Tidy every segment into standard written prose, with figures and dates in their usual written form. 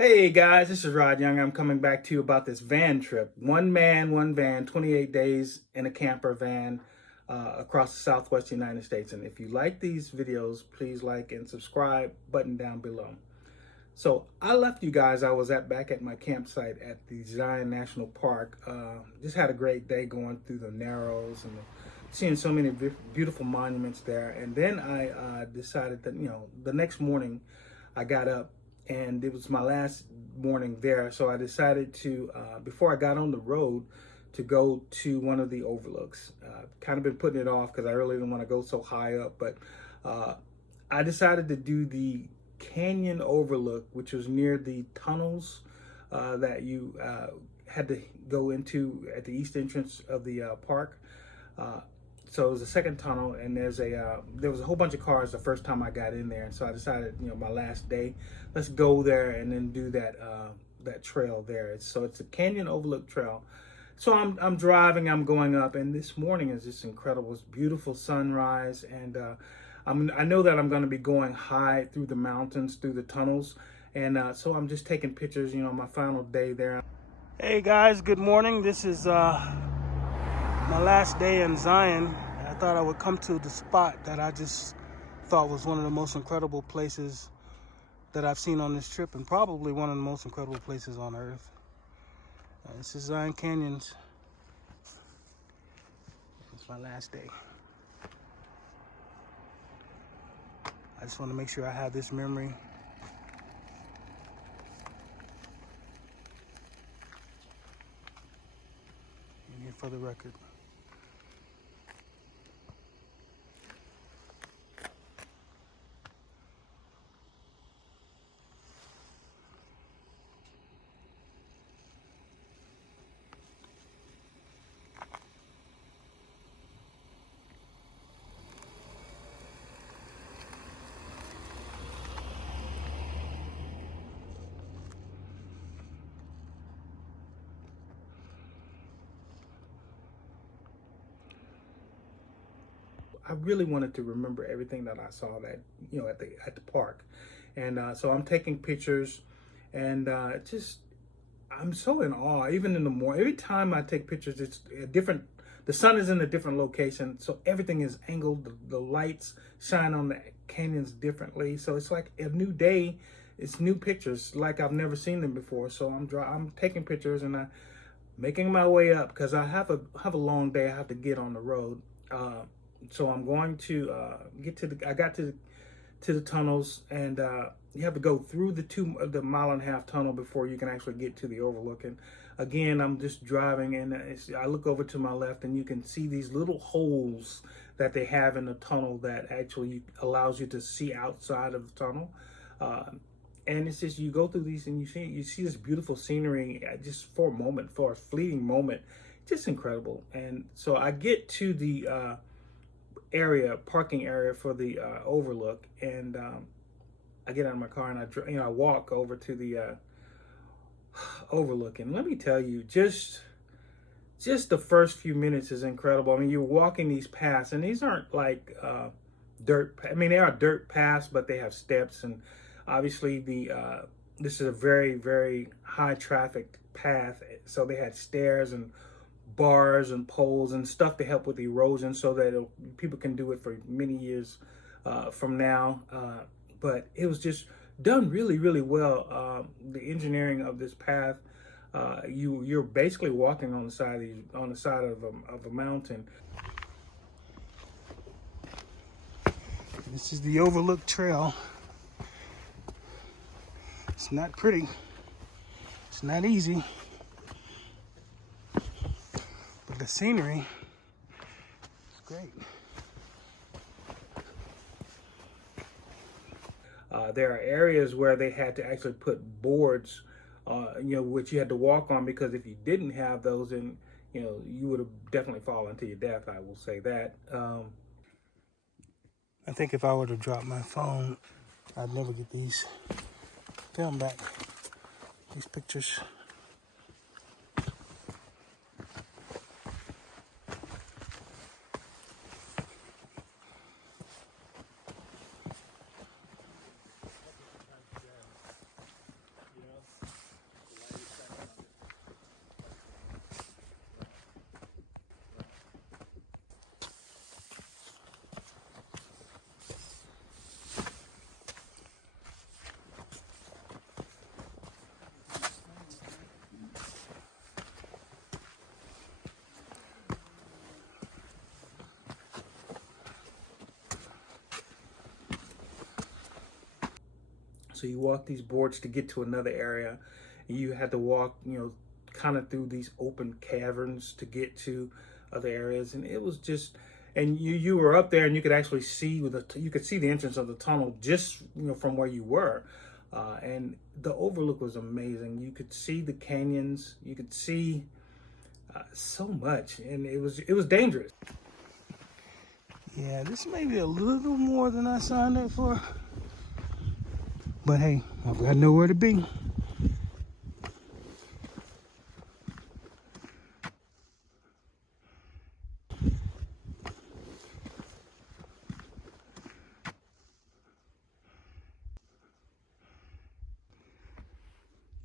Hey guys, this is Rod Young. I'm coming back to you about this van trip. One man, one van, 28 days in a camper van across the Southwest United States. And if you like these videos, please like and subscribe button down below. So I left you guys. I was back at my campsite at the Zion National Park. Just had a great day going through the Narrows and seeing so many beautiful monuments there. And then I decided that, the next morning I got up and it was my last morning there. So I decided to, before I got on the road, to go to one of the overlooks. Kind of been putting it off because I really didn't want to go so high up, but I decided to do the Canyon Overlook, which was near the tunnels that you had to go into at the east entrance of the park. So it was the second tunnel, and there was a whole bunch of cars the first time I got in there, and so I decided, my last day, let's go there and then do that trail there. So it's the Canyon Overlook Trail. So I'm driving, I'm going up, and this morning is just incredible. It's beautiful sunrise, and I know that I'm going to be going high through the mountains, through the tunnels, and so I'm just taking pictures. My final day there. Hey guys, good morning. This is my last day in Zion. I thought I would come to the spot that I just thought was one of the most incredible places that I've seen on this trip, and probably one of the most incredible places on earth. This is Zion Canyons. It's my last day. I just want to make sure I have this memory. And here for the record. I really wanted to remember everything that I saw at the park, and so I'm taking pictures, and I'm so in awe. Even in the morning, every time I take pictures, it's a different. The sun is in a different location, so everything is angled. The lights shine on the canyons differently, so it's like a new day. It's new pictures, like I've never seen them before. So I'm taking pictures, and I'm making my way up because I have a long day. I have to get on the road. So I'm going to I got to the tunnels, and you have to go through the mile and a half tunnel before you can actually get to the overlook. And again, I'm just driving, and I look over to my left, and you can see these little holes that they have in the tunnel that actually allows you to see outside of the tunnel. And it's just, you go through these and you see this beautiful scenery just for a moment, for a fleeting moment, just incredible. And so I get to the parking area for the overlook, and I get out of my car and I walk over to the overlook. And let me tell you, just the first few minutes is incredible. I mean, you're walking these paths, and these aren't like dirt. I mean, they are dirt paths, but they have steps, and obviously this is a very, very high traffic path, so they had stairs and bars and poles and stuff to help with erosion, so that people can do it for many years from now. But it was just done really, really well. The engineering of this path, you're basically walking on the side of a mountain. This is the Overlook Trail. It's not pretty. It's not easy. But the scenery is great. There are areas where they had to actually put boards, which you had to walk on, because if you didn't have those, then, you would have definitely fallen to your death. I will say that. I think if I were to drop my phone, I'd never get these film back, these pictures. So you walk these boards to get to another area. You had to walk, kind of through these open caverns to get to other areas, and it was just, and you were up there and you could actually see you could see the entrance of the tunnel just from where you were, and the overlook was amazing. You could see the canyons, you could see so much, and it was dangerous. Yeah, this may be a little more than I signed up for, but hey, I've got nowhere to be.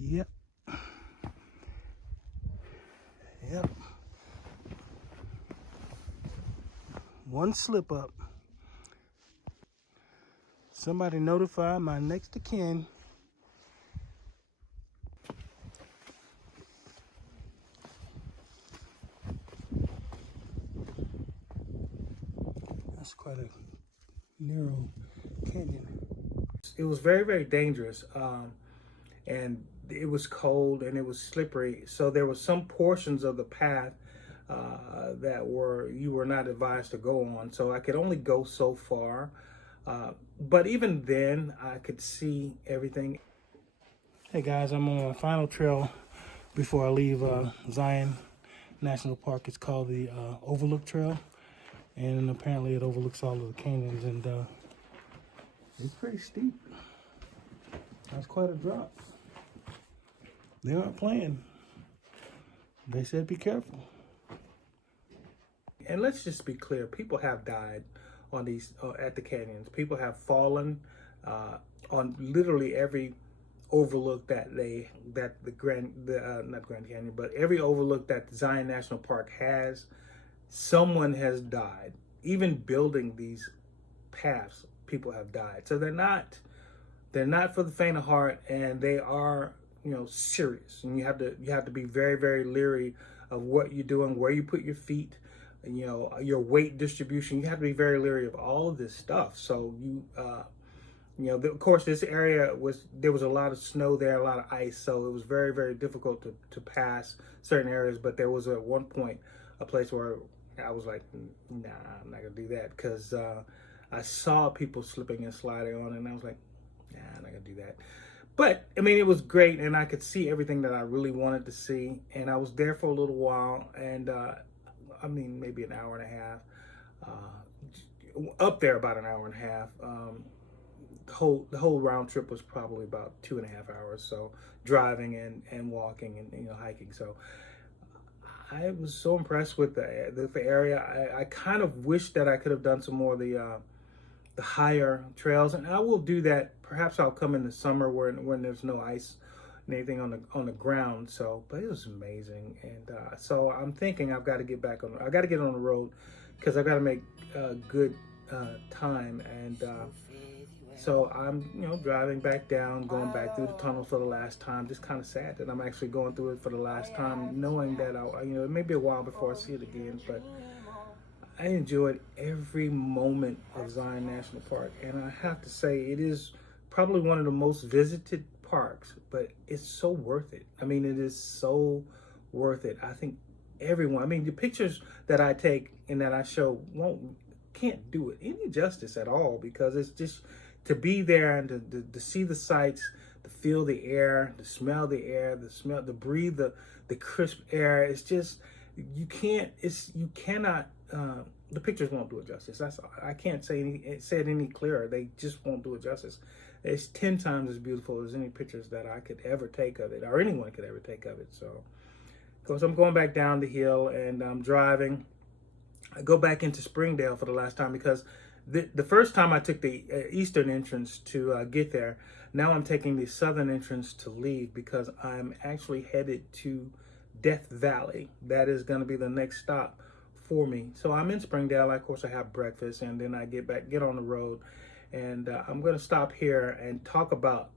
Yep. Yep. One slip up. Somebody notify my next of kin. That's quite a narrow canyon. It was very, very dangerous. And it was cold and it was slippery. So there were some portions of the path that you were not advised to go on. So I could only go so far. But even then, I could see everything. Hey guys, I'm on my final trail before I leave Zion National Park. It's called the Overlook Trail. And apparently it overlooks all of the canyons, and it's pretty steep. That's quite a drop. They aren't playing. They said be careful. And let's just be clear, people have died on these at the canyons. People have fallen on literally every overlook that not Grand Canyon, but every overlook that Zion National Park has. Someone has died. Even building these paths, people have died. So they're not for the faint of heart, and they are serious. And you have to be very, very leery of what you're doing, where you put your feet, your weight distribution. You have to be very leery of all of this stuff. So of course, this area there was a lot of snow there, a lot of ice, so it was very, very difficult to pass certain areas. But there was at one point a place where I was like, nah, I'm not gonna do that, because I saw people slipping and sliding on it, and I was like, nah, I'm not gonna do that. But I mean, it was great, and I could see everything that I really wanted to see, and I was there for a little while, and maybe an hour and a half, up there about an hour and a half. The whole round trip was probably about 2.5 hours, so driving and walking and hiking. So I was so impressed with the area. I kind of wish that I could have done some more of the higher trails, and I will do that. Perhaps I'll come in the summer when there's no ice and anything on the ground. So, but it was amazing, and so I'm thinking I've got to get back on. I got to get on the road because I've got to make good time, and so I'm driving back down, going back through the tunnel for the last time. Just kind of sad that I'm actually going through it for the last time, knowing that it may be a while before I see it again, but I enjoyed every moment of Zion National Park, and I have to say it is probably one of the most visited parks, but it's so worth it. I mean, it is so worth it. I think everyone, the pictures that I take and that I show can't do it any justice at all, because it's just to be there and to see the sights, to feel the air, to smell the air, to breathe the crisp air. It's just, you cannot, the pictures won't do it justice. That's all. I can't say it any clearer. They just won't do it justice. It's 10 times as beautiful as any pictures that I could ever take of it, or anyone could ever take of it. So, of course, I'm going back down the hill, and I'm driving. I go back into Springdale for the last time, because the first time I took the eastern entrance to get there. Now I'm taking the southern entrance to leave, because I'm actually headed to Death Valley. That is going to be the next stop for me. So I'm in Springdale. Of course, I have breakfast, and then I get on the road, and I'm going to stop here and talk about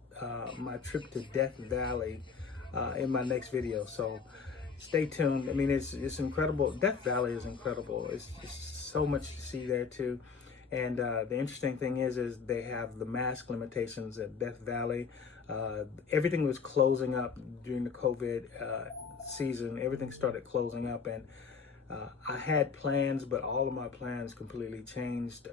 my trip to Death Valley in my next video. So stay tuned. It's incredible. Death Valley is incredible. It's so much to see there too. And the interesting thing is they have the mask limitations at Death Valley. Everything was closing up during the COVID season. Everything started closing up, and I had plans, but all of my plans completely changed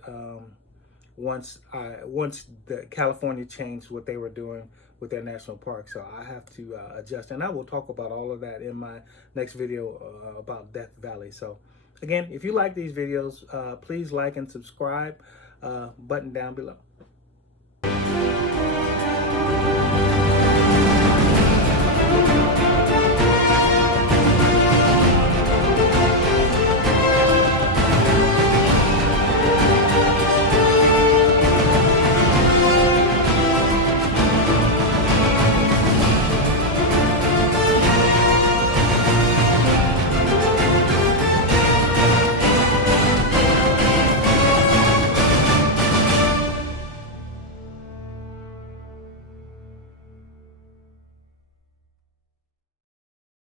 once the California changed what they were doing with their national park. So I have to adjust, and I will talk about all of that in my next video about Death Valley. So again, if you like these videos, please like and subscribe, button down below.